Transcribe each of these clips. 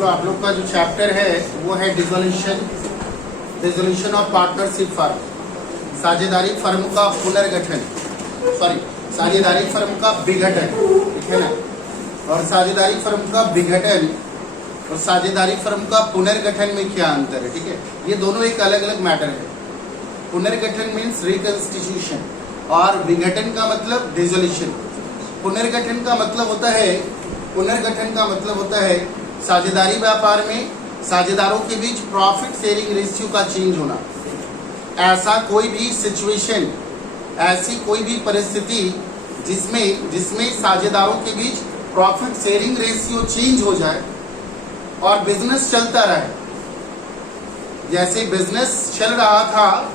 चलो आप लोग का जो चैप्टर है वो है डिसोल्यूशन ऑफ पार्टनरशिप फर्म, साझेदारी फर्म का पुनर्गठन, साझेदारी फर्म का विघटन, ठीक है ना। और साझेदारी फर्म का विघटन और साझेदारी फर्म का पुनर्गठन में क्या अंतर है, ठीक है। ये दोनों एक अलग अलग मैटर है। पुनर्गठन मीन्स रिकंस्टिट्यूशन और विघटन का मतलब डिसोल्यूशन। पुनर्गठन का मतलब होता है साझेदारी व्यापार में साझेदारों के बीच प्रॉफिट शेयरिंग रेशियो का चेंज होना। ऐसा कोई भी सिचुएशन, ऐसी कोई भी परिस्थिति जिसमें साझेदारों के बीच प्रॉफिट शेयरिंग रेशियो चेंज हो जाए और बिजनेस चलता रहे। जैसे बिजनेस चल रहा था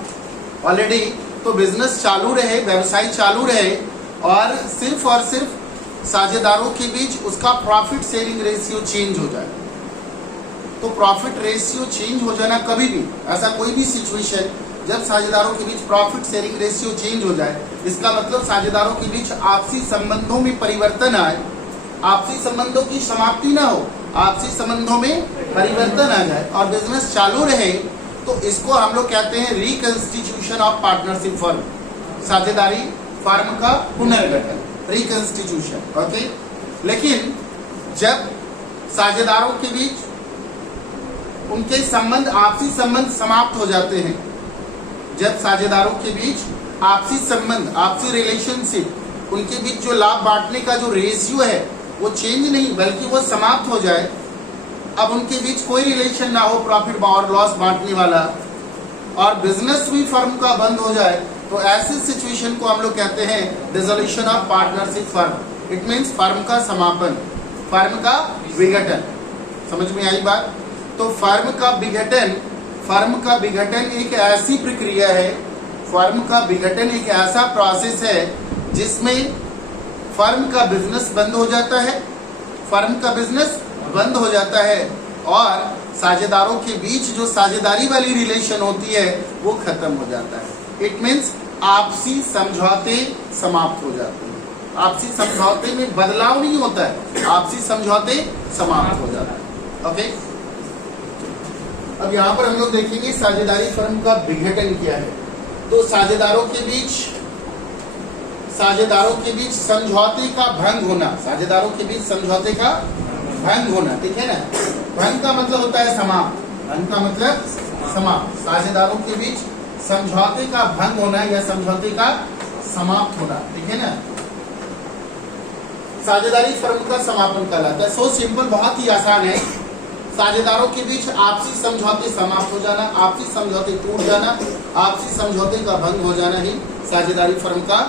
ऑलरेडी, तो बिजनेस चालू रहे, व्यवसाय चालू रहे और सिर्फ साझेदारों के बीच उसका प्रॉफिट शेयरिंग रेशियो चेंज हो जाए। तो प्रॉफिट रेशियो चेंज हो जाना, कभी भी ऐसा कोई भी सिचुएशन जब साझेदारों के बीच प्रॉफिट शेयरिंग रेशियो चेंज हो जाए, इसका मतलब साझेदारों के बीच आपसी संबंधों में परिवर्तन आए, आपसी संबंधों की समाप्ति ना हो, आपसी संबंधों में परिवर्तन आ जाए और बिजनेस चालू रहे, तो इसको हम लोग कहते हैं रिकंस्टिट्यूशन ऑफ पार्टनरशिप फर्म, साझेदारी फर्म का पुनर्गठन, रिकंस्टिट्यूशन, ओके। लेकिन जब साझेदारों के बीच उनके संबंध, आपसी संबंध समाप्त हो जाते हैं, जब साझेदारों के बीच आपसी संबंध, आपसी रिलेशनशिप, उनके बीच जो लाभ बांटने का जो रेशियो है वो चेंज नहीं बल्कि वो समाप्त हो जाए, अब उनके बीच कोई रिलेशन ना हो प्रॉफिट और लॉस बांटने वाला, और बिजनेस भी फर्म का बंद हो जाए, तो ऐसी सिचुएशन को हम लोग कहते हैं dissolution of partnership firm. It means firm का समापन, फर्म का विघटन। समझ में आई बात? तो फर्म का विघटन एक ऐसी प्रक्रिया है, फर्म का विघटन एक ऐसा प्रोसेस है जिसमें फर्म का बिजनेस बंद हो जाता है, और साझेदारों के बीच जो साझेदारी वाली रिलेशन होती है वो खत्म हो जाता है। इट मीन्स आपसी समझौते समाप्त हो जाते हैं, आपसी समझौते में बदलाव नहीं होता है, आपसी समझौते समाप्त हो जाते हैं, ओके। अब यहाँ पर हम लोग देखेंगे साझेदारी फर्म का विघटन क्या है। तो साझेदारों के बीच समझौते का भंग होना, साझेदारों के बीच समझौते का भंग होना, ठीक है ना। भंग का मतलब होता है समाप्त, भंग का मतलब समाप्त, साझेदारों के बीच समझौते का भंग होना या समझौते का समाप्त होना, ठीक है ना। साझेदारी फर्म का समापन कहलाता है। सो सिंपल, बहुत ही आसान है। साझेदारों के बीच आपसी समझौते समाप्त हो जाना, आपसी समझौते टूट जाना, आपसी समझौते का भंग हो जाना ही साझेदारी फर्म का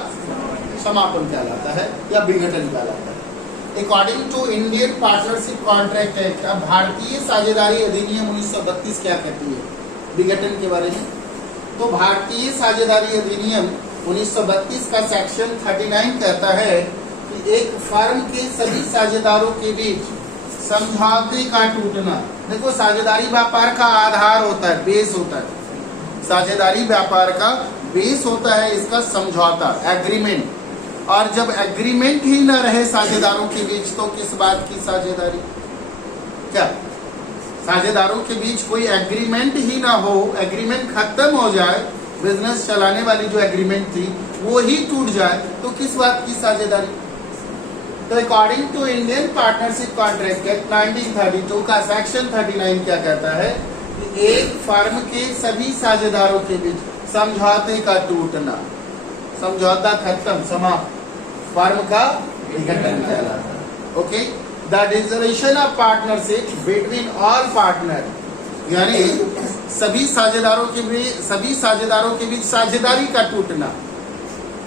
समापन कहलाता है या विघटन कहलाता है। According to Indian partnership contract act, अब भारतीय साझेदारी अधिनियम 1932 क्या कहती है विघटन के बारे में? तो भारतीय साझेदारी अधिनियम 1932 का सेक्शन 39 कहता है कि एक फर्म के सभी साझेदारों के बीच समझौते का टूटना। देखो, साझेदारी व्यापार का आधार होता है, बेस होता है, साझेदारी व्यापार का बेस होता है इसका समझौता, एग्रीमेंट। और जब एग्रीमेंट ही ना रहे साझेदारों के बीच, तो किस बात की साझेदारी? क्या साझेदारों के बीच कोई एग्रीमेंट ही ना हो, एग्रीमेंट खत्म हो जाए, बिजनेस चलाने वाली जो एग्रीमेंट थी वो ही टूट जाए, तो किस बात की साझेदारी? तो according to Indian partnership contract act 1932 का सेक्शन 39 क्या कहता है कि एक फर्म के सभी साझेदारों के बीच समझौते का टूटना, समझौता खत्म, समाप्त, फर्म का विघटन कहलाता है, okay. The dissolution of partnership between all partner, यानी सभी साझेदारों के बीच साझेदारी का टूटना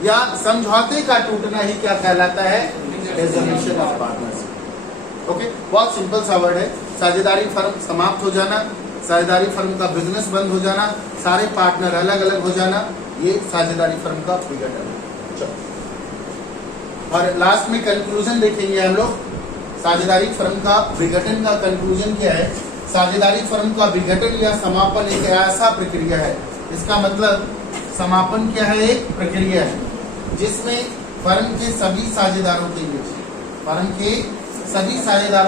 या समझौते का टूटना ही क्या कहलाता है? Dissolution of partnership, okay. बहुत सिंपल सा वर्ड है। साझेदारी फर्म समाप्त हो जाना, साझेदारी फर्म का बिजनेस बंद हो जाना, सारे पार्टनर अलग अलग हो जाना, ये साझेदारी फर्म का विघटन है। और लास्ट में कंक्लूजन देखेंगे हम लोग, साझेदारी फर्म का विघटन का कंक्लूजन क्या है। साझेदारी फर्म का विघटन या समापन एक ऐसा प्रक्रिया है, इसका मतलब समापन क्या है? एक प्रक्रिया है जिसमें फर्म के सभी साझेदारों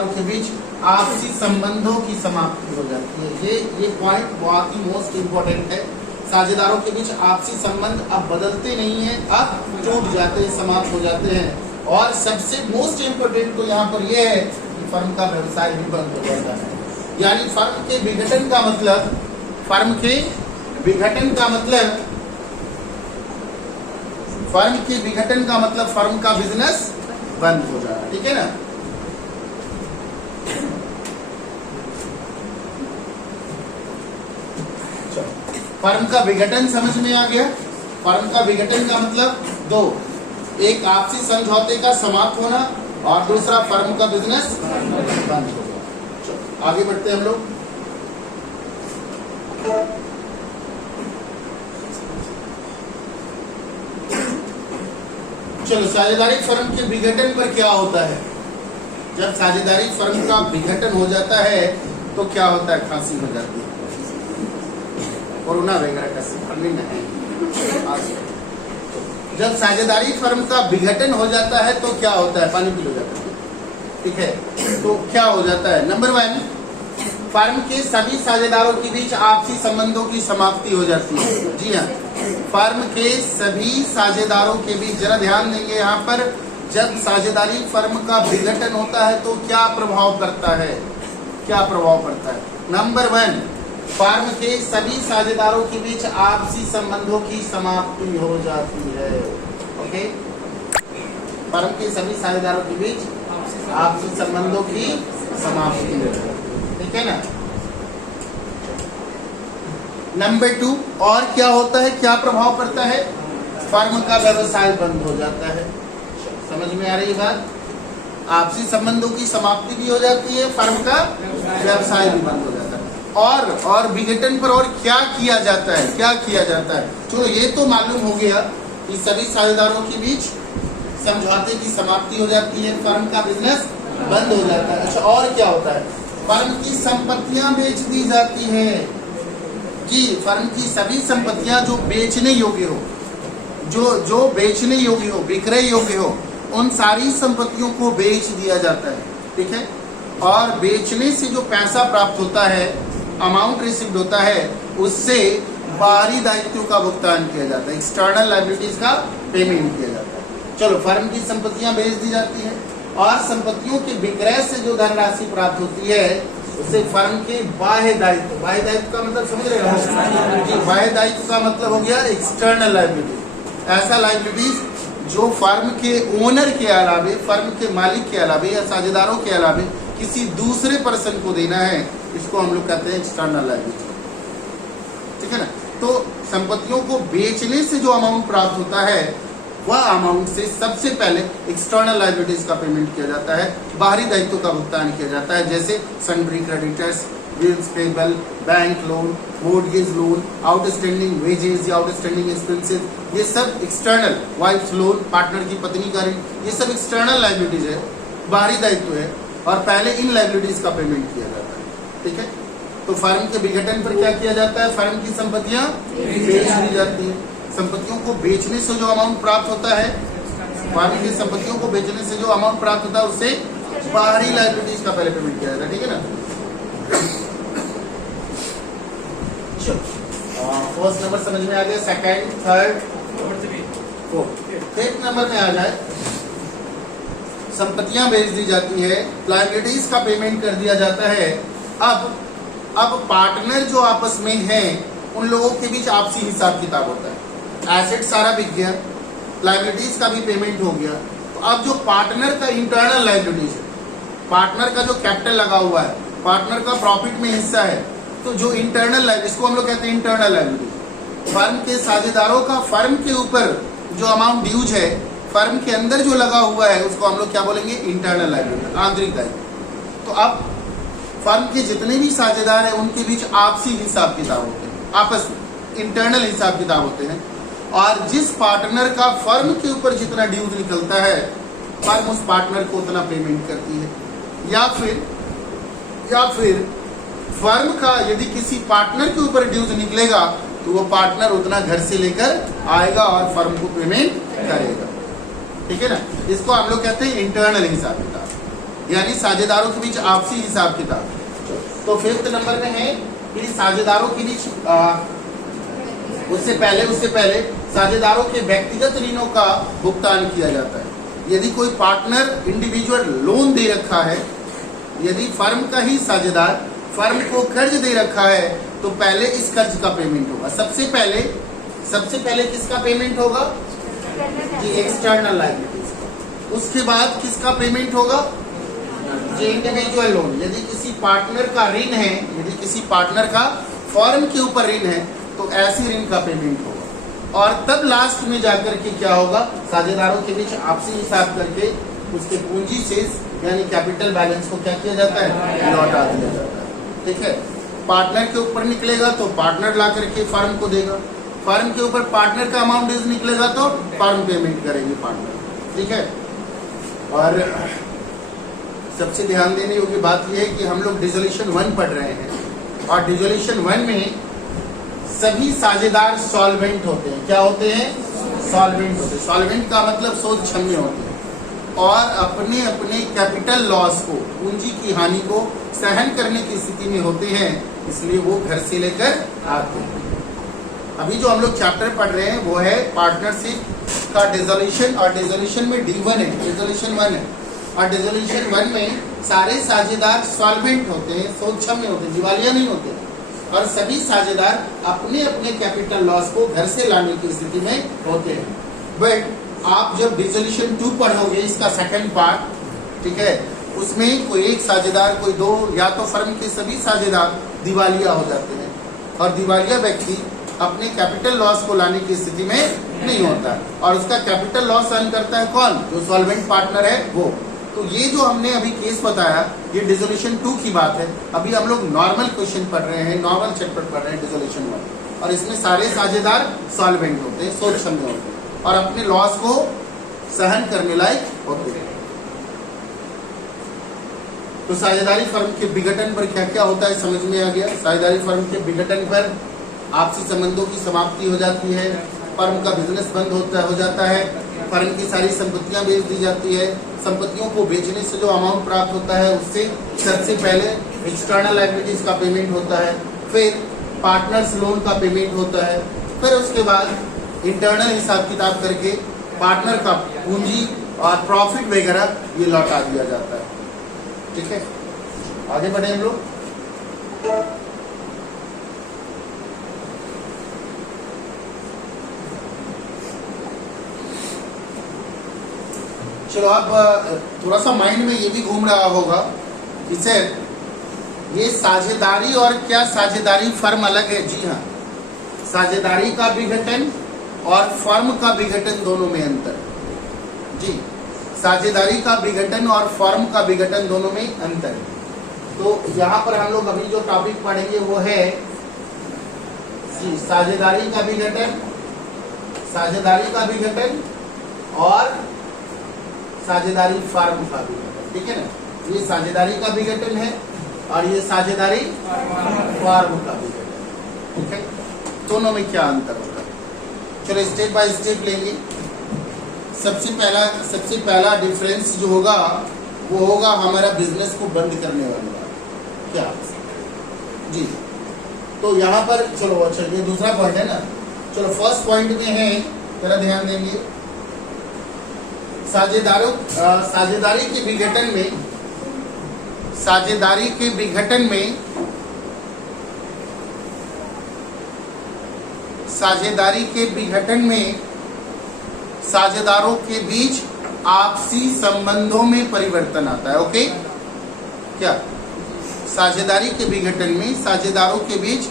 के बीच आपसी संबंधों की समाप्ति हो जाती है। ये पॉइंट बहुत ही मोस्ट इंपॉर्टेंट है। साझेदारों के बीच आपसी संबंध अब बदलते नहीं है, अब टूट जाते हैं, समाप्त हो जाते हैं। और सबसे मोस्ट इंपॉर्टेंट तो यहाँ पर यह है कि फर्म का व्यवसाय भी बंद हो जाता है। यानी फर्म के विघटन का मतलब, फर्म के विघटन का मतलब, फर्म के विघटन का मतलब फर्म का बिजनेस बंद हो जाना, ठीक है ना। फर्म का विघटन समझ में आ गया। फर्म का विघटन का मतलब दो, एक आपसी समझौते का समाप्त होना और दूसरा फर्म का बिजनेस बंद हो गया। आगे बढ़ते हैं हम लोग। चलो, साझेदारी फर्म के विघटन पर क्या होता है। जब साझेदारी फर्म का विघटन हो जाता है तो क्या होता है, खांसी हो जाती है, कोरोना वगैरह का संक्रमण है। जब साझेदारी फर्म का विघटन हो जाता है तो क्या होता है, पानी पी लो जाता है, ठीक है। तो क्या हो जाता है, नंबर 1, फर्म के सभी साझेदारों के बीच आपसी संबंधों की समाप्ति हो जाती है। जी हाँ, फर्म के सभी साझेदारों के बीच, जरा ध्यान देंगे यहाँ पर, जब साझेदारी फर्म का विघटन होता है तो क्या प्रभाव पड़ता है, क्या प्रभाव पड़ता है। नंबर 1, फर्म के सभी साझेदारों के बीच आपसी संबंधों की समाप्ति हो जाती है। ओके, फर्म के सभी साझेदारों के बीच आपसी संबंधों की समाप्ति हो जाती है, ठीक है ना। नंबर 2, और क्या होता है, क्या प्रभाव पड़ता है, फर्म का व्यवसाय बंद हो जाता है। समझ में आ रही बात, आपसी संबंधों की समाप्ति भी हो जाती है, फर्म का व्यवसाय भी बंद हो जाता है। और विघटन पर और क्या किया जाता है, क्या किया जाता है। चलो, ये तो मालूम हो गया कि सभी साझेदारों के बीच समझौते की समाप्ति हो जाती है, फर्म का बिजनेस बंद हो जाता है। अच्छा, और क्या होता है, फर्म की संपत्तियां बेच दी जाती है। जी, फर्म की सभी संपत्तियां जो बेचने योग्य हो, जो बेचने योग्य हो, विक्रय योग्य हो, उन सारी संपत्तियों को बेच दिया जाता है, ठीक है। और बेचने से जो पैसा प्राप्त होता है, अमाउंट रिसीव्ड होता है, उससे बाहरी दायित्वों का भुगतान किया जाता है, एक्सटर्नल लायबिलिटीज का पेमेंट किया जाता है। चलो, फर्म की संपत्तियां बेच दी जाती है और संपत्तियों के विक्रय से जो धनराशि प्राप्त होती है उसे फर्म के बाह्य दायित्व, बाह्य दायित्व का मतलब समझ रहे हो जी, बाह्य दायित्व का मतलब हो गया एक्सटर्नल लायबिलिटी। ऐसा लायबिलिटीज जो फर्म के ओनर के अलावे, फर्म के मालिक के अलावे या साझेदारों के अलावे किसी दूसरे पर्सन को देना है, इसको हम लोग कहते हैं एक्सटर्नल लायबिलिटी, ठीक है ना। तो संपत्तियों को बेचने से जो अमाउंट प्राप्त होता है, वह अमाउंट से सबसे पहले एक्सटर्नल लायबिलिटीज का पेमेंट किया जाता है, बाहरी दायित्वों का भुगतान किया जाता है, जैसे sundry creditors, bills payable, bank loan, mortgage loan, outstanding wages या आउटस्टैंडिंग एक्सपेंसेस, ये सब एक्सटर्नल, वाइफ लोन, पार्टनर की पत्नी का ऋण, ये सब एक्सटर्नल लायबिलिटीज है, बाहरी दायित्व है, और पहले इन लायबिलिटीज का पेमेंट किया जाता है, ठीक है। तो फर्म के विघटन पर क्या किया जाता है, फर्म की संपत्तियां बेच दी जाती है। संपत्तियों को बेचने से जो अमाउंट प्राप्त होता है, फर्म की संपत्तियों को बेचने से जो अमाउंट प्राप्त होता है, उससे बाहरी लायबिलिटीज का पहले पेमेंट किया जाता है, ठीक है ना। फर्स्ट नंबर समझ में आ गया, second, third, fourth, fifth number में आ जाए, संपत्तियां बेच दी जाती है, लायबिलिटीज का पेमेंट कर दिया जाता है। अब पार्टनर जो आपस में हैं, उन लोगों के बीच आपसी हिसाब किताब होता है। एसेट सारा बिक गया, लायबिलिटीज का भी पेमेंट हो गया, तो अब जो पार्टनर का इंटरनल लायबिलिटीज है, पार्टनर का जो कैपिटल लगा हुआ है, पार्टनर का प्रॉफिट में हिस्सा है, तो जो इंटरनल लायबिलिटीज, इसको हम लोग कहते हैं इंटरनल लायबिलिटीज। फर्म के साझेदारों का फर्म के ऊपर जो अमाउंट ड्यूज है, फर्म के अंदर जो लगा हुआ है, उसको हम लोग क्या बोलेंगे, इंटरनल लायबिलिटी, आंतरिक दायित्व। तो अब फर्म के जितने भी साझेदार हैं, उनके बीच आपसी हिसाब किताब होते हैं, आपस में इंटरनल हिसाब किताब होते हैं, और जिस पार्टनर का फर्म के ऊपर जितना ड्यूज निकलता है, फर्म उस पार्टनर को उतना पेमेंट करती है। या फिर फर्म का यदि किसी पार्टनर के ऊपर ड्यूज निकलेगा, तो वो पार्टनर उतना घर से लेकर आएगा और फर्म को पेमेंट करेगा, ठीक है ना। इसको हम लोग कहते हैं इंटरनल हिसाब किताब। यानी साझेदारों के बीच आपसी हिसाब किताब। तो 5th नंबर में है कि साझेदारों के बीच उससे पहले साझेदारों के व्यक्तिगत ऋणों का भुगतान किया जाता है। यदि कोई पार्टनर इंडिविजुअल लोन दे रखा है, यदि फर्म का ही साझेदार फर्म को कर्ज दे रखा है, तो पहले इस कर्ज का पेमेंट होगा। सबसे पहले किसका पेमेंट होगा जी, एक्सटर्नल लायबिलिटीज। उसके बाद किसका पेमेंट होगा जी, इंडिविजुअल लोन। यदि किसी पार्टनर का ऋण है, यदि किसी पार्टनर का फर्म के ऊपर ऋण है, तो ऐसी ऋण का पेमेंट होगा। और तब लास्ट में जाकर के क्या होगा, साझेदारों के बीच आपसी हिसाब करके उसके पूंजी शेष यानी कैपिटल बैलेंस को क्या किया जाता है, लौटा दिया जाता है। ठीक है, पार्टनर के ऊपर निकलेगा तो पार्टनर ला करके फर्म को देगा, फर्म के ऊपर पार्टनर का अमाउंट निकलेगा तो फर्म पेमेंट करेंगे पार्टनर। ठीक है, और सबसे ध्यान देने योग्य बात यह है कि हम लोग डिसोल्यूशन 1 पढ़ रहे हैं, और डिसोल्यूशन 1 में सभी साझेदार सॉल्वेंट होते हैं। क्या होते हैं, सॉल्वेंट होते हैं। सॉल्वेंट का मतलब शोध क्षम्य होते हैं और अपने अपने कैपिटल लॉस को, पूंजी की हानि को सहन करने की स्थिति में होते हैं, इसलिए वो घर से लेकर आते हैं। अभी जो हम लोग चैप्टर पढ़ रहे हैं वो है पार्टनरशिप का डिसोल्यूशन, और डिसोल्यूशन में D1 है, डिसोल्यूशन 1 है। और डिसोल्यूशन 1 में सारे साझेदार सॉल्वेंट होते हैं, शोध क्षम्य होते हैं, दिवालिया नहीं होते, और सभी साझेदार अपने अपने कैपिटल लॉस को घर से लाने की स्थिति में होते हैं। बट आप जब डिसोल्यूशन 2 पढ़ोगे, इसका सेकंड पार्ट, ठीक है, उसमें कोई एक साझेदार, कोई दो, या तो फर्म के सभी साझेदार दिवालिया हो जाते हैं, और दिवालिया व्यक्ति अपने कैपिटल लॉस को लाने की स्थिति में नहीं होता, और उसका कैपिटल लॉस सहन करता है कौन, जो सॉल्वेंट पार्टनर है वो। तो ये जो हमने अभी केस बताया, ये डिसोल्यूशन 2 की बात है। अभी हम लोग नॉर्मल क्वेश्चन पढ़ रहे हैं, नॉर्मल चैप्टर पढ़ रहे हैं डिसोल्यूशन 1, और इसमें सारे साझेदार सॉल्वेंट होते हैं, शोध क्षम्य होते हैं, और अपने लॉस को सहन करने लायक होते हैं। तो साझेदारी फर्म के विघटन पर क्या क्या होता है समझ में आ गया। साझेदारी फर्म के विघटन पर आपसी संबंधों की समाप्ति हो जाती है, फर्म का बिजनेस बंद हो जाता है, फर्म की सारी संपत्तियां बेच दी जाती है। संपत्तियों को बेचने से जो अमाउंट प्राप्त होता है उससे सबसे पहले एक्सटर्नल लायबिलिटीज का पेमेंट होता है, फिर पार्टनर्स लोन का पेमेंट होता है, फिर उसके बाद इंटरनल हिसाब किताब करके पार्टनर का पूंजी और प्रॉफिट वगैरह ये लौटा दिया जाता है। ठीक है, आगे बढ़े हम लोग। चलो, अब थोड़ा सा माइंड में ये भी घूम रहा होगा कि सर ये साझेदारी और क्या साझेदारी फर्म अलग है। जी हाँ, साझेदारी का विघटन और फर्म का विघटन दोनों में अंतर। जी, साझेदारी का विघटन और फर्म का विघटन दोनों में अंतर है। तो यहाँ पर हम लोग अभी जो टॉपिक पढ़ेंगे वो है जी साझेदारी का विघटन, साझेदारी का विघटन और साझेदारी फर्म का विघटन। ठीक है ना, ये साझेदारी का विघटन है और ये साझेदारी फर्म का विघटन। ठीक है, दोनों में क्या अंतर होता है, चलो स्टेप बाय स्टेप लेंगे। सबसे पहला डिफरेंस जो होगा वो होगा हमारा बिजनेस को बंद करने वाली बात। क्या जी, तो यहाँ पर चलो, अच्छा ये दूसरा पॉइंट है ना। चलो फर्स्ट पॉइंट में है, जरा ध्यान देंगे। साझेदारी के विघटन में, साझेदारी के विघटन में, साझेदारी के विघटन में साझेदारों के बीच आपसी संबंधों में परिवर्तन आता है। ओके, क्या साझेदारी के विघटन में साझेदारों के बीच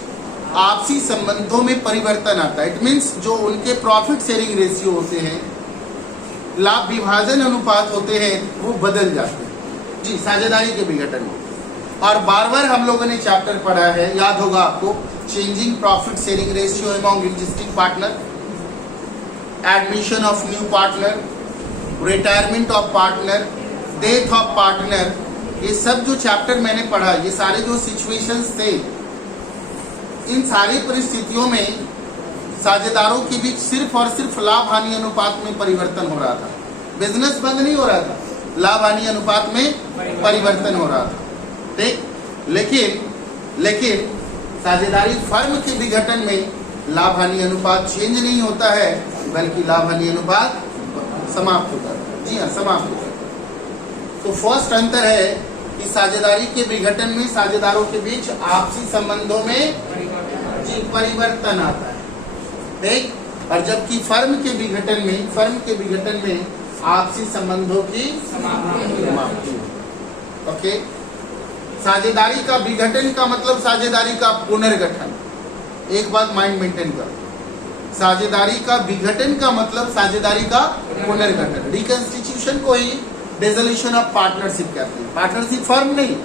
आपसी संबंधों में परिवर्तन आता है। इट मीन्स जो उनके प्रॉफिट शेयरिंग रेशियो होते हैं, लाभ विभाजन अनुपात होते हैं, वो बदल जाते हैं। जी, साझेदारी के विघटन में। और बार बार हम लोगों ने चैप्टर पढ़ा है, याद होगा आपको, changing profit sharing ratio among existing partner, admission of new partner, retirement of partner, death of partner. ये सब जो चैप्टर मैंने पढ़ा, ये सारे जो सिचुएशंस थे, इन सारी परिस्थितियों में साझेदारों के बीच सिर्फ और सिर्फ लाभ हानि अनुपात में परिवर्तन हो रहा था। बिजनेस बंद नहीं हो रहा था, लाभ हानि अनुपात में परिवर्तन हो रहा था। ठीक, लेकिन साझेदारी फर्म के विघटन में लाभ हानि अनुपात चेंज नहीं होता है, बल्कि लाभ हानि अनुपात समाप्त होता है। जी हाँ, समाप्त होता है। तो फर्स्ट अंतर है कि साझेदारी के विघटन में साझेदारों के बीच आपसी संबंधों में जी परिवर्तन आता है। ठीक, और जबकि फर्म के विघटन में आपसी संबंधों की समाप्ति। ओके, साझेदारी का विघटन का मतलब साझेदारी का पुनर्गठन। एक बात माइंड मेंटेन करो, साझेदारी का विघटन का मतलब साझेदारी का पुनर्गठन। रिकंस्टिट्यूशन को ही डिसोल्यूशन ऑफ पार्टनरशिप कहते हैं। पार्टनरशिप फर्म नहीं,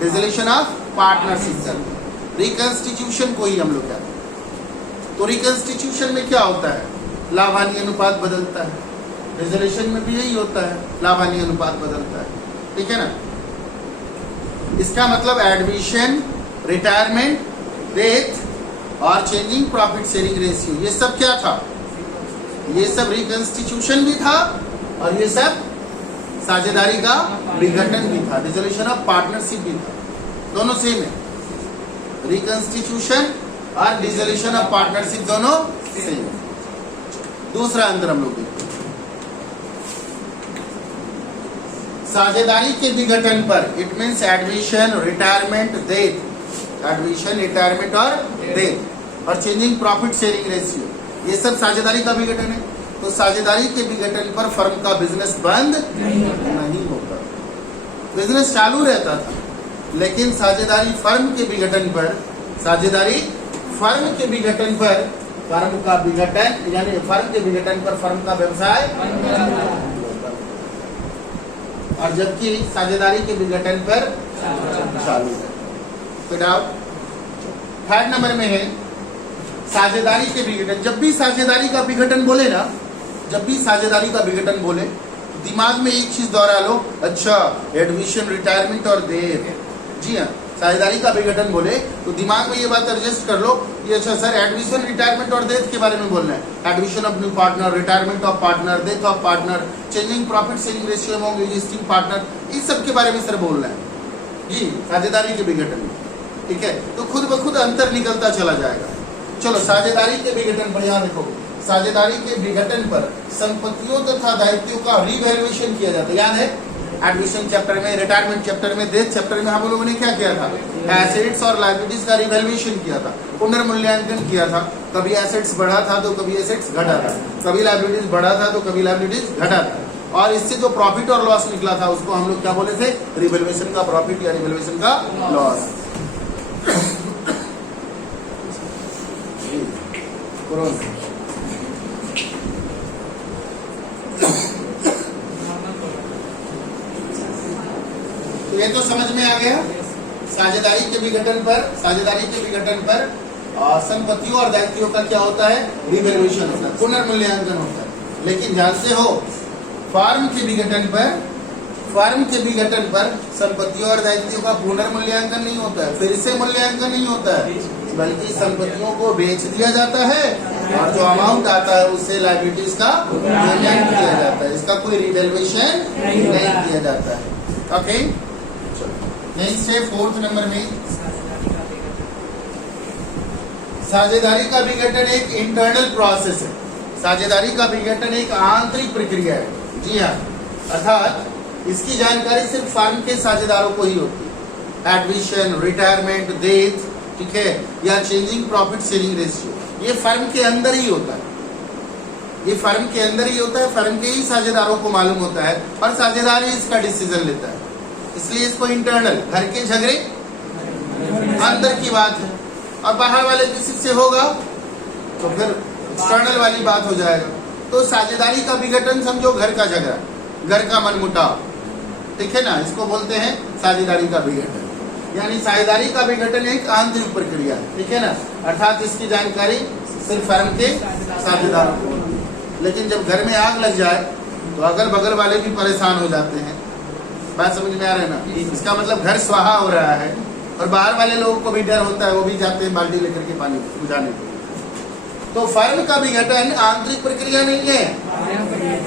डिसोल्यूशन ऑफ पार्टनरशिप कहते हैं। रिकंस्टिट्यूशन को ही हम लोग कहते हैं। तो रिकंस्टिट्यूशन में क्या होता है, लाभ हानि अनुपात बदलता है। डिसोल्यूशन में भी यही होता है, लाभ हानि अनुपात बदलता है। ठीक है ना। इसका मतलब एडमिशन, रिटायरमेंट, डेथ और चेंजिंग प्रॉफिट शेयरिंग रेशियो, ये सब क्या था, ये सब रिकंस्टिट्यूशन भी था और ये सब साझेदारी का विघटन भी था, डिसोल्यूशन ऑफ पार्टनरशिप भी था। दोनों सेम है, रिकंस्टिट्यूशन और डिसोल्यूशन ऑफ पार्टनरशिप दोनों सेम। दूसरा अंतर हम लोग देखते हैं, साझेदारी के विघटन पर it means admission, retirement, death, admission, retirement और डेथ और चेंजिंग प्रॉफिट शेयरिंग रेशियो, ये सब साझेदारी का विघटन है। तो साझेदारी के विघटन पर फर्म का बिजनेस बंद नहीं होता, बिजनेस चालू रहता था। लेकिन साझेदारी फर्म के विघटन पर, साझेदारी फर्म के विघटन पर फर्म का विघटन यानी फर्म के विघटन पर फर्म का व्यवसाय, और जबकि साझेदारी के विघटन पर चालू है। फिर आप थर्ड नंबर में है साझेदारी के विघटन। जब भी साझेदारी का विघटन बोले ना, जब भी साझेदारी का विघटन बोले, दिमाग में एक चीज दोहरा लो, अच्छा एडमिशन, रिटायरमेंट और डेथ। जी हाँ, साझेदारी का विघटन बोले तो दिमाग में ये बात एडजस्ट कर लो कि अच्छा सर एडमिशन, रिटायरमेंट और डेथ के बारे में बोलना है। Admission of new partner, retirement of partner, death of partner, changing profit sharing ratio among existing partner, इस सब के बारे में सर बोलना है जी साझेदारी के विघटन में। ठीक है, तो खुद ब खुद अंतर निकलता चला जाएगा। चलो, साझेदारी के विघटन पर यहाँ देखो, साझेदारी के विघटन पर संपत्तियों तथा दायित्वों का रिवैल्यूएशन किया जाता है। याद है एडमिशन चैप्टर में, रिटायरमेंट चैप्टर में, डेथ चैप्टर में हम लोगों ने क्या किया था, एसेट्स और लायबिलिटीज का रिवैल्यूएशन किया था, पुनर्मूल्यांकन किया था। कभी एसेट्स बढ़ा था तो कभी एसेट्स घटा था, कभी लायबिलिटीज बढ़ा था तो कभी लायबिलिटीज घटा था, और इससे जो प्रॉफिट और लॉस निकला था उसको हम लोग क्या बोले थे, रिवैल्यूएशन का प्रॉफिट या रिवैल्यूएशन का लॉस। तो ये तो समझ में आ गया, साझेदारी के विघटन पर संपत्तियों और दायित्वों का क्या होता है, रिवैल्यूएशन होता है, पुनर्मूल्यांकन होता है। लेकिन जानते हो फर्म के विघटन पर संपत्तियों और दायित्वों का पुनर्मूल्यांकन नहीं होता है, फिर से मूल्यांकन नहीं होता है, बल्कि संपत्तियों को बेच दिया जाता है और जो अमाउंट आता है उससे लायबिलिटीज का पेमेंट किया जाता है। इसका कोई रिवैल्यूएशन नहीं किया जाता है। ओके, नेक्स्ट है फोर्थ नंबर में, साझेदारी का विघटन एक इंटरनल प्रोसेस है। साझेदारी का विघटन एक आंतरिक प्रक्रिया है। जी हाँ, अर्थात इसकी जानकारी सिर्फ फर्म के साझेदारों को ही होती है। एडमिशन, रिटायरमेंट, डेथ, ठीक है, या चेंजिंग प्रॉफिट शेयरिंग रेशियो, ये फर्म के अंदर ही होता है, ये फर्म के अंदर ही होता है, फर्म के ही साझेदारों को मालूम होता है और साझेदार ही इसका डिसीजन लेता है। इसलिए इसको इंटरनल, घर के झगड़े अंदर की बात है, और बाहर वाले किसी से होगा तो फिर एक्सटर्नल वाली बात हो जाएगा। तो साझेदारी का विघटन समझो घर का झगड़ा, घर का मनमुटाव, ठीक है ना, इसको बोलते हैं साझेदारी का विघटन। यानी साझेदारी का विघटन एक आंतरिक प्रक्रिया है, ठीक है ना, अर्थात इसकी जानकारी सिर्फ फर्म के साझेदारों को होती है। लेकिन जब घर में आग लग जाए तो अगल बगल वाले भी परेशान हो जाते हैं। बात समझ में आ रहा है ना, इसका मतलब घर स्वाहा हो रहा है और बाहर वाले लोगों को भी डर होता है, वो भी जाते हैं बाल्टी लेकर के पानी बुझाने के लिए। तो फर्म का विघटन आंतरिक प्रक्रिया नहीं है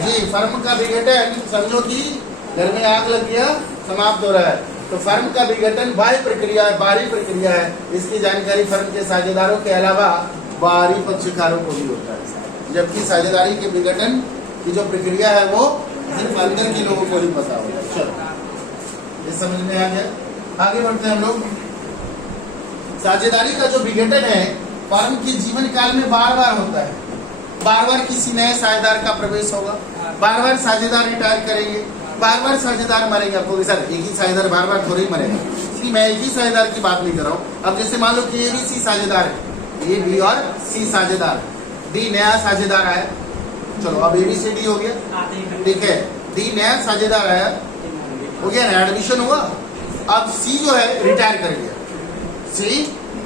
जी, फर्म का विघटन समझो कि घर में आग लग गया, समाप्त हो रहा है। तो फर्म का विघटन बाह्य प्रक्रिया है, बाहरी प्रक्रिया है। इसकी जानकारी फर्म के साझेदारों के अलावा बाहरी पक्षकारों को भी होता है, जबकि साझेदारी के विघटन की जो प्रक्रिया है वो सिर्फ अंदर के लोगों को ही पता होगा। चलो, ये समझ में आ गया। आगे बढ़ते हैं हम लोग। साझेदारी का जो विघटन है फर्म के जीवन काल में बार बार होता है। बार बार किसी नए साझेदार का प्रवेश होगा, बार बार साझेदार रिटायर करेंगे, बार बार साझेदार मरेंगे। आपको सर एक ही साझेदार बार बार थोड़ी मरेगा, इसलिए मैं एक ही साझेदार की बात नहीं कर रहा हूँ। अब जैसे मान लो कि ए बी सी साझेदार है, ए बी और सी साझेदार, डी नया साझेदार आया, चलो अब ए बी सी डी हो गया, ठीक है। डी नया साझेदार आया, हो गया ना, एडमिशन हुआ। अब सी जो है रिटायर कर गया, सी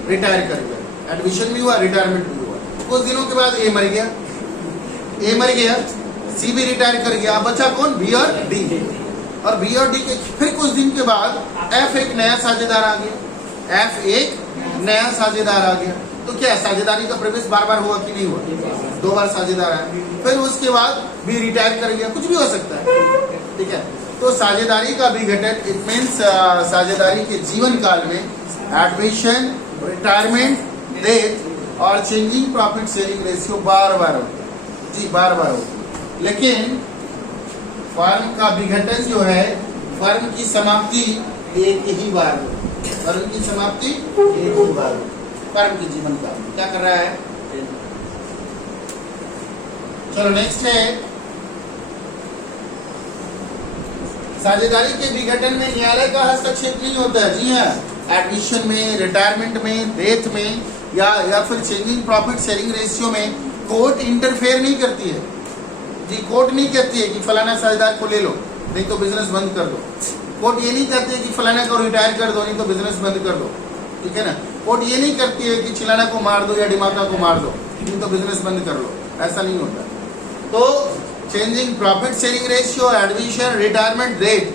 रिटायर कर गया, एडमिशन भी हुआ, रिटायरमेंट भी हुआ। कुछ दिनों के बाद ए मर गया, ए मर गया, सी भी रिटायर कर गया। अब बचा कौन? बी और डी। और बी और डी के फिर कुछ दिन के बाद एफ एक नया साझेदार आ गया, एफ एक नया साझेदार आ गया। तो क्या साझेदारी का प्रवेश बार बार हुआ कि नहीं हुआ? 2 बार साझेदार आया। फिर उसके बाद बी रिटायर कर गया, कुछ भी हो सकता है, ठीक है। तो साझेदारी का विघटन इट मीन्स साझेदारी के जीवन काल में एडमिशन, रिटायरमेंट, डेथ और चेंजिंग प्रॉफिट शेयरिंग रेशियो बार बार होता है जी, बार बार होता है। लेकिन फर्म का विघटन जो है, फर्म की समाप्ति एक ही बार होती है। फर्म की समाप्ति एक ही बार होती है फर्म के जीवन काल में। क्या कर रहा है? चलो नेक्स्ट है, साझेदारी के विघटन में न्यायालय का हस्तक्षेप नहीं होता है। जी हाँ, एडमिशन में, रिटायरमेंट में, डेथ में या फिर चेंजिंग प्रॉफिट शेयरिंग रेशियो में कोर्ट इंटरफेयर नहीं करती है जी। कोर्ट नहीं कहती है कि फलाना साझेदार को ले लो नहीं तो बिजनेस बंद कर दो। कोर्ट ये नहीं कहती है कि फलाना को रिटायर कर दो नहीं तो बिजनेस बंद कर दो, ठीक है ना। कोर्ट ये नहीं करती है कि चिलाना को मार दो या डिमाका को मार दो नहीं तो बिजनेस बंद कर लो, ऐसा नहीं होता। तो changing profit sharing ratio, admission, retirement, death,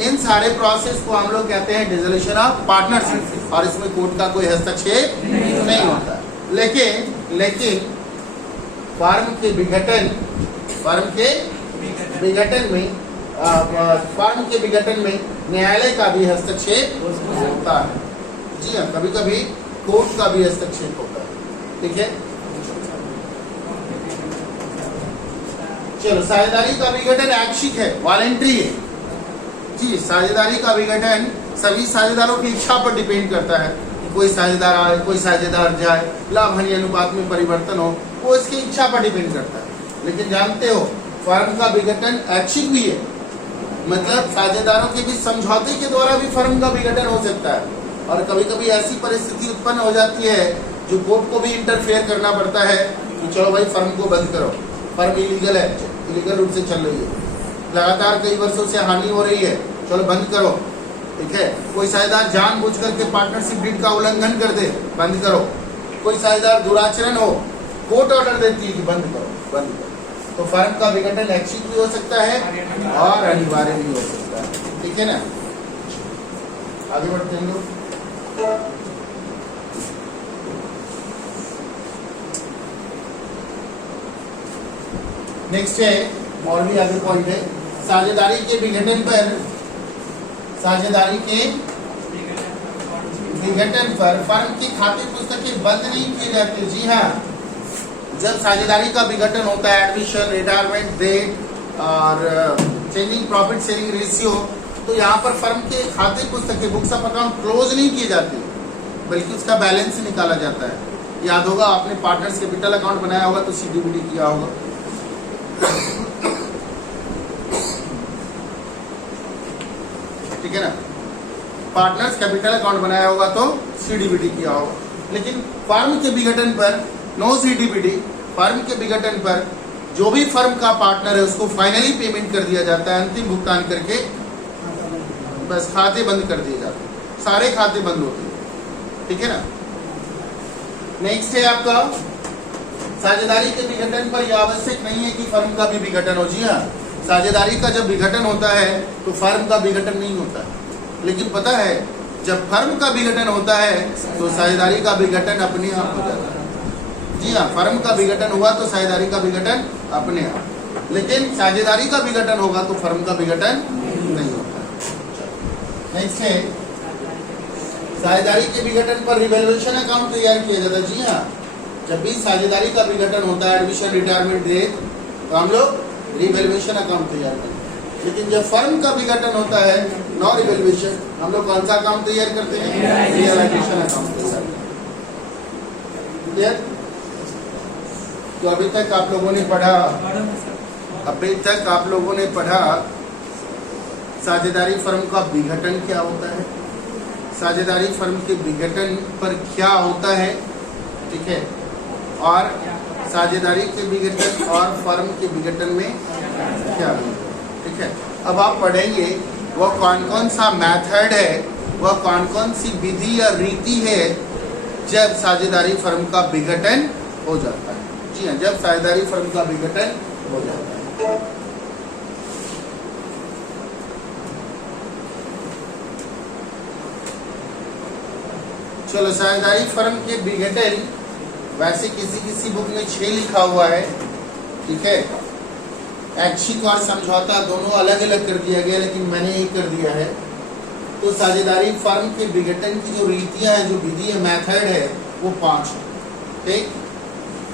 इन सारे प्रोसेस को हम लोग कहते हैं डिसोल्यूशन ऑफ पार्टनरशिप, और इसमें कोर्ट का कोई हस्तक्षेप नहीं होता। लेकिन फर्म के विघटन में न्यायालय का भी हस्तक्षेप होता है। जी हाँ, कभी कभी कोर्ट का भी हस्तक्षेप होता है, ठीक है। चलो, साझेदारी का विघटन ऐच्छिक है, वॉलेंट्री है जी। साझेदारी का विघटन सभी साझेदारों की इच्छा पर डिपेंड करता है। कोई साझेदार आए, कोई साझेदार जाए, लाभ हानि अनुपात में परिवर्तन हो, वो इसकी इच्छा पर डिपेंड करता है। लेकिन जानते हो फर्म का विघटन ऐच्छिक भी है, मतलब साझेदारों के बीच समझौते के द्वारा भी फर्म का विघटन हो सकता है। और कभी कभी ऐसी परिस्थिति उत्पन्न हो जाती है जो कोर्ट को भी इंटरफेयर करना पड़ता है कि चलो भाई फर्म को बंद करो, फर्म इलीगल है, इलीगल रूप से चल रही है, लगातार कई वर्षों से हानि हो रही है, चलो बंद करो, ठीक है। कोई साझेदार जानबूझ करके पार्टनरशिप डीड का उल्लंघन कर दे, बंद करो। कोई साझेदार दुराचरण हो, कोर्ट ऑर्डर देती है कि बंद करो, बंद करो। तो फर्म का विघटन ऐच्छिक भी हो सकता है और अनिवार्य भी हो सकता है, ठीक है ना। आगे बढ़ते हैं लोग। नेक्स्ट है, और भी आगे पॉइंट है, साझेदारी के विघटन पर फर्म की खाते पुस्तकें बंद नहीं की जाती। जी हाँ, जब साझेदारी का विघटन होता है, एडमिशन, रिटायरमेंट, डेथ और चेंजिंग प्रॉफिट शेयरिंग रेशियो, तो यहाँ पर फर्म के खाते पुस्तकें, बुक्स ऑफ अकाउंट क्लोज नहीं की जाती, बल्कि उसका बैलेंस निकाला जाता है। याद होगा आपने पार्टनर्स कैपिटल अकाउंट बनाया होगा तो सीडीबीडी किया होगा, ठीक है ना। पार्टनर्स कैपिटल अकाउंट बनाया होगा तो सीडीबीडी किया होगा। लेकिन फर्म के विघटन पर नो सीडीबीडी। फर्म के विघटन पर जो भी फर्म का पार्टनर है उसको फाइनली पेमेंट कर दिया जाता है, अंतिम भुगतान करके बस खाते बंद कर दिए जाते हैं, सारे खाते बंद होते हैं, ठीक है ना। नेक्स्ट है आपका, साझेदारी के विघटन पर यह आवश्यक नहीं है कि फर्म का भी विघटन हो। जी हाँ, साझेदारी का जब विघटन होता है तो फर्म का विघटन नहीं होता है। लेकिन पता है, जब फर्म का विघटन होता है तो साझेदारी का विघटन अपने आप हो जाता है। जी हाँ, फर्म का विघटन हुआ तो साझेदारी का विघटन अपने आप, लेकिन साझेदारी का विघटन होगा तो फर्म का विघटन नहीं नेक्स्ट है साझेदारी के विघटन पर रिवैल्यूएशन अकाउंट तैयार किया जाता है। जी हाँ, जब भी साझेदारी का विघटन होता है, एडमिशन, रिटायरमेंट डेथ, तो हम लोग रिवैल्यूएशन अकाउंट तैयार करते हैं। लेकिन जब फर्म का विघटन होता है, नो रिवैल्यूएशन, हम लोग कौन सा अकाउंट तैयार करते हैं? रियलाइजेशन अकाउंट तैयार करते हैं। क्लियर? तो अभी तक आप लोगों ने पढ़ा साझेदारी फर्म का विघटन क्या होता है, साझेदारी फर्म के विघटन पर क्या होता है, ठीक है, और साझेदारी के विघटन और फर्म के विघटन में क्या है, ठीक है। अब आप पढ़ेंगे वह कौन कौन सा मेथड है, वह कौन कौन सी विधि या रीति है जब साझेदारी फर्म का विघटन हो जाता है। जी हाँ, जब साझेदारी फर्म का विघटन हो जाता है। चलो, साझेदारी फर्म के विघटन वैसे किसी बुक में 6 लिखा हुआ है, ठीक है। ऐच्छिक और समझौता दोनों अलग अलग कर दिया गया, लेकिन मैंने एक कर दिया है। तो साझेदारी फर्म के विघटन की जो रीतियां हैं, जो विधि है, मेथड है, वो 5 है। ठीक,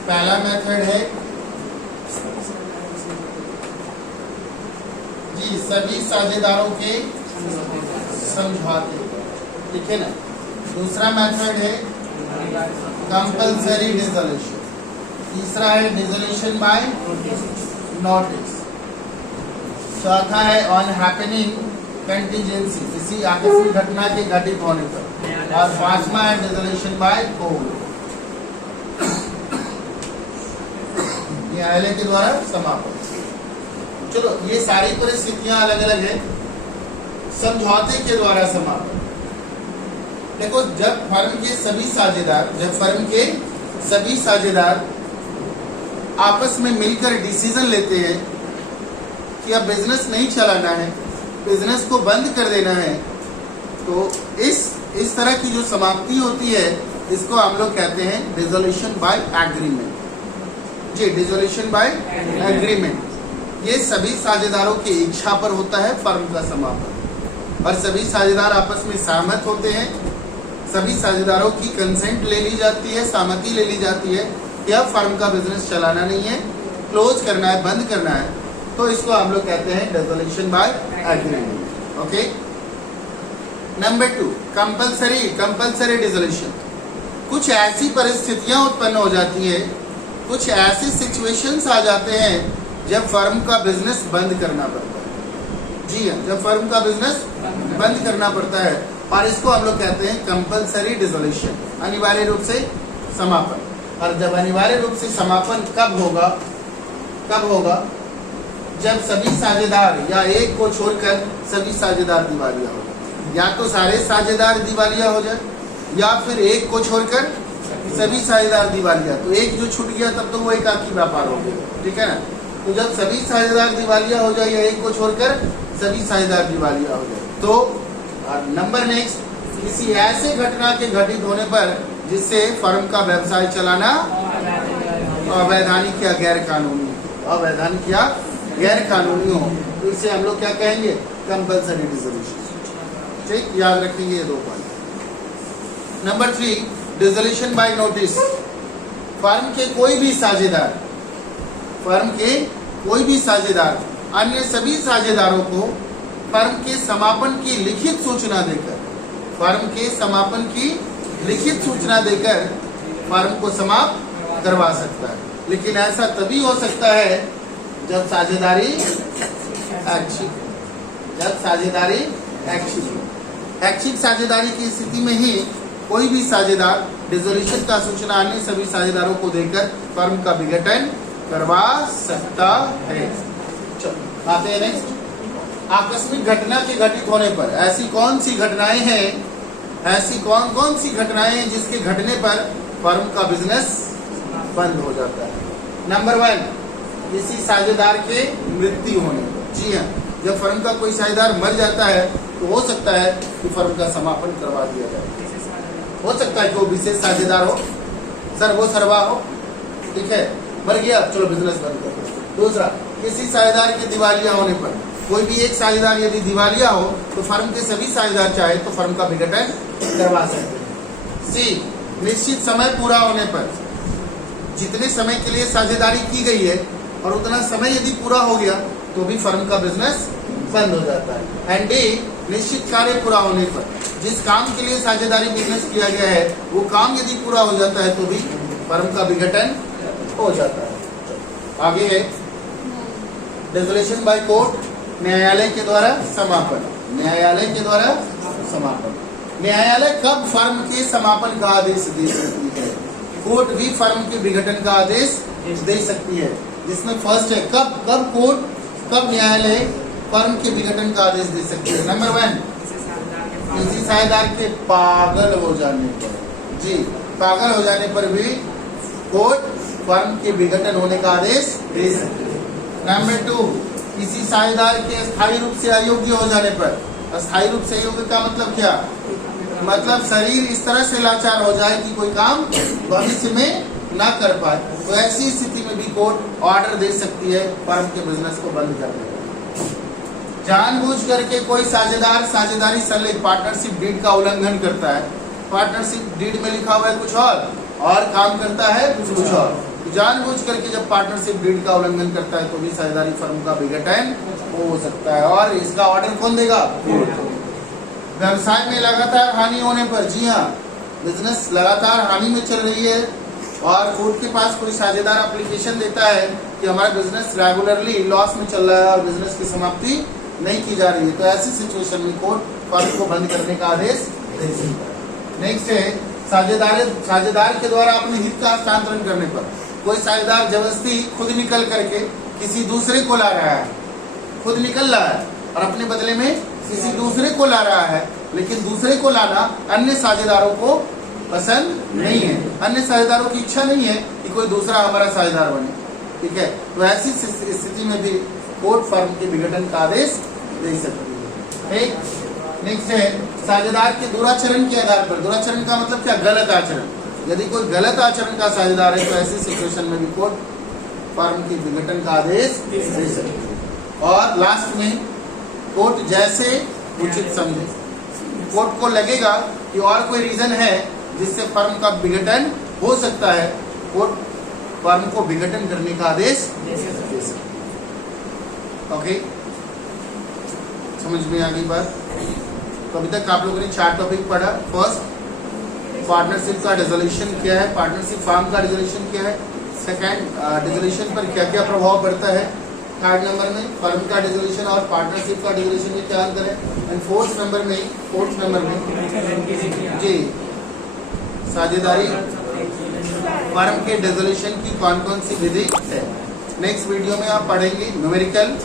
पहला मेथड है जी सभी साझेदारों के समझौते, ठीक है ना। दूसरा मेथड है कंपल्सरी डिसोल्यूशन। तीसरा है डिसोल्यूशन बाय नोटिस। चौथा है ऑन हैपनिंग कंटीजेंसी, किसी आकस्मिक घटना के घटित होने पर। और पांचवा है डिसोल्यूशन बाय कोर्ट, न्यायालय के द्वारा समापन। चलो, ये सारी परिस्थितियां अलग अलग है। समझौते के द्वारा समापन, देखो, जब फर्म के सभी साझेदार आपस में मिलकर डिसीजन लेते हैं कि अब बिजनेस नहीं चलाना है, बिजनेस को बंद कर देना है, तो इस तरह की जो समाप्ति होती है, इसको हम लोग कहते हैं डिसोल्यूशन बाय एग्रीमेंट। जी, डिसोल्यूशन बाय एग्रीमेंट। ये सभी साझेदारों की इच्छा पर होता है फर्म का समापन, और सभी साझेदार आपस में सहमत होते हैं। सभी साझेदारों की कंसेंट ले ली जाती है, सहमति ले ली जाती है कि अब फर्म का बिजनेस चलाना नहीं है, क्लोज करना है, बंद करना है, तो इसको हम लोग कहते हैं dissolution by agreement. Okay. Number 2, compulsory dissolution. कुछ ऐसी परिस्थितियां उत्पन्न हो जाती है, कुछ ऐसे सिचुएशंस आ जाते हैं जब फर्म का बिजनेस बंद करना पड़ता है। जी हाँ, जब फर्म का बिजनेस बंद करना पड़ता है, और इसको हम लोग कहते हैं कंपल्सरी डिसोल्यूशन, अनिवार्य रूप से समापन। और जब अनिवार्य रूप से समापन कब होगा? जब सभी साझेदार या एक को छोड़कर सभी साझेदार दिवालिया हो जाए, या तो सारे साझेदार दिवालिया हो जाए, या फिर एक को छोड़कर सभी साझेदार दिवालिया। तो एक जो छूट गया तब तो वो एकाकी व्यापार हो गया, ठीक है ना। तो जब सभी साझेदार दिवालिया हो जाए या एक को छोड़कर सभी साझेदार दिवालिया हो जाए, तो नंबर नेक्स्ट, किसी ऐसे घटना के घटित होने पर जिससे फर्म का व्यवसाय चलाना अवैधानिक या गैर कानूनी हो, तो इसे हम लोग क्या कहेंगे? Compulsory dissolution. ठीक, याद रखेंगे ये 2 point. Number 3, dissolution by notice. Firm के कोई भी साझेदार अन्य सभी साझेदारों को फर्म के समापन की लिखित सूचना देकर फर्म को समाप्त करवा सकता है। लेकिन ऐसा तभी हो सकता है जब साझेदारी ऐच्छिक साझेदारी की स्थिति में ही कोई भी साझेदार डिसोल्यूशन का सूचना अन्य सभी साझेदारों को देकर फर्म का विघटन करवा सकता है। चलो, आते हैं नेक्स्ट। आकस्मिक घटना के घटित होने पर ऐसी कौन सी घटनाएं हैं जिसके घटने पर फर्म का बिजनेस बंद हो जाता है? नंबर 1, किसी साझेदार के मृत्यु होने पर। जी हाँ, जब फर्म का कोई साझेदार मर जाता है तो हो सकता है कि फर्म का समापन करवा दिया जाए। हो सकता है कि वो विशेष साझेदार हो, सर्वा हो, ठीक है, मर गया, चलो बिजनेस बंद कर दो। दूसरा, किसी साझेदार के दिवालिया होने पर, कोई भी एक साझेदार यदि दिवालिया हो तो फर्म के सभी साझेदार चाहे तो फर्म का विघटन करवा सकते हैं। सी, निश्चित समय पूरा होने पर, जितने समय के लिए साझेदारी की गई है और उतना समय यदि पूरा हो गया तो भी फर्म का बिजनेस बंद हो जाता है। एंड डी, निश्चित कार्य पूरा होने पर, जिस काम के लिए साझेदारी बिजनेस किया गया है वो काम यदि पूरा हो जाता है तो भी फर्म का विघटन हो जाता है। आगे है डिसोल्यूशन बाय कोर्ट, न्यायालय के द्वारा समापन। न्यायालय के द्वारा समापन, न्यायालय कब फर्म के समापन का आदेश दे सकती है? कोर्ट भी फर्म के विघटन का आदेश दे सकती है, जिसमें फर्स्ट है कब कोर्ट, कब न्यायालय फर्म के विघटन का आदेश दे सकती है? नंबर 1, किसी साझेदार के पागल हो जाने पर। जी, पागल हो जाने पर भी कोर्ट फर्म के विघटन होने का आदेश दे सकती है। नंबर 2, किसी साझेदार के स्थायी रूप से अयोग्य हो जाने पर। अस्थायी रूप से अयोग्य का मतलब क्या? मतलब शरीर इस तरह से लाचार हो जाए कि कोई काम भविष्य में ना कर पाए, तो ऐसी स्थिति में भी कोर्ट ऑर्डर दे सकती है फर्म के बिजनेस को बंद करने का। जानबूझ करके कोई साझेदार साझेदारी संलेख पार्टनरशिप डीड का उल्लंघन करता है, पार्टनरशिप डीड में लिखा हुआ है कुछ और काम करता है कुछ और, जानबूझ करके जब पार्टनरशिप डीड का उल्लंघन करता है तो भी साझेदारी फर्म का विघटन हो सकता है। और इसका ऑर्डर कौन देगा? व्यवसाय में लगातार हानि होने पर, जी हाँ, बिजनेस लगातार हानि में चल रही है और कोर्ट के पास कोई साझेदार एप्लीकेशन देता है कि हमारा बिजनेस रेगुलरली लॉस में चल रहा है और बिजनेस की समाप्ति नहीं की जा रही है, तो ऐसी सिचुएशन में कोर्ट फर्म को बंद करने का आदेश दे सकता है। नेक्स्ट है साझेदार के द्वारा अपने हित का हस्तांतरण करने पर। कोई साझेदार जबरदस्ती खुद निकल करके किसी दूसरे को ला रहा है, खुद निकल रहा है और अपने बदले में किसी दूसरे को ला रहा है, लेकिन दूसरे को लाना अन्य साझेदारों को पसंद नहीं है, अन्य साझेदारों की इच्छा नहीं है कि कोई दूसरा हमारा साझेदार बने, ठीक है, तो ऐसी स्थिति में भी कोर्ट फर्म के विघटन का आदेश दे सकती है। नेक्स्ट है साझेदार के दुराचरण के आधार पर। दुराचरण का मतलब क्या? गलत आचरण। यदि कोई गलत आचरण का साझेदार है तो ऐसी सिचुएशन में भी कोर्ट फर्म के विघटन का आदेश दे सकती है। और लास्ट में कोर्ट जैसे उचित समझे, कोर्ट को लगेगा कि और कोई रीजन है जिससे फर्म का विघटन हो सकता है, कोर्ट फर्म को विघटन करने का आदेश दे सकता है। ओके, समझ में आ गई बात? तो अभी तक आप लोगों ने 4 टॉपिक पढ़ा। फर्स्ट, पार्टनरशिप का डिसोल्यूशन क्या है, पार्टनरशिप फर्म का डिसोल्यूशन क्या है। सेकंड, डिसोल्यूशन पर क्या क्या प्रभाव पड़ता है। थर्ड नंबर में फर्म का डिसोल्यूशन और पार्टनरशिप का डिसोल्यूशन में क्या अंतर है। एंड फोर्थ नंबर में जी साझेदारी फर्म के डिसोल्यूशन की कौन कौन सी विधि है। नेक्स्ट वीडियो में आप पढ़ेंगे न्यूमेरिकल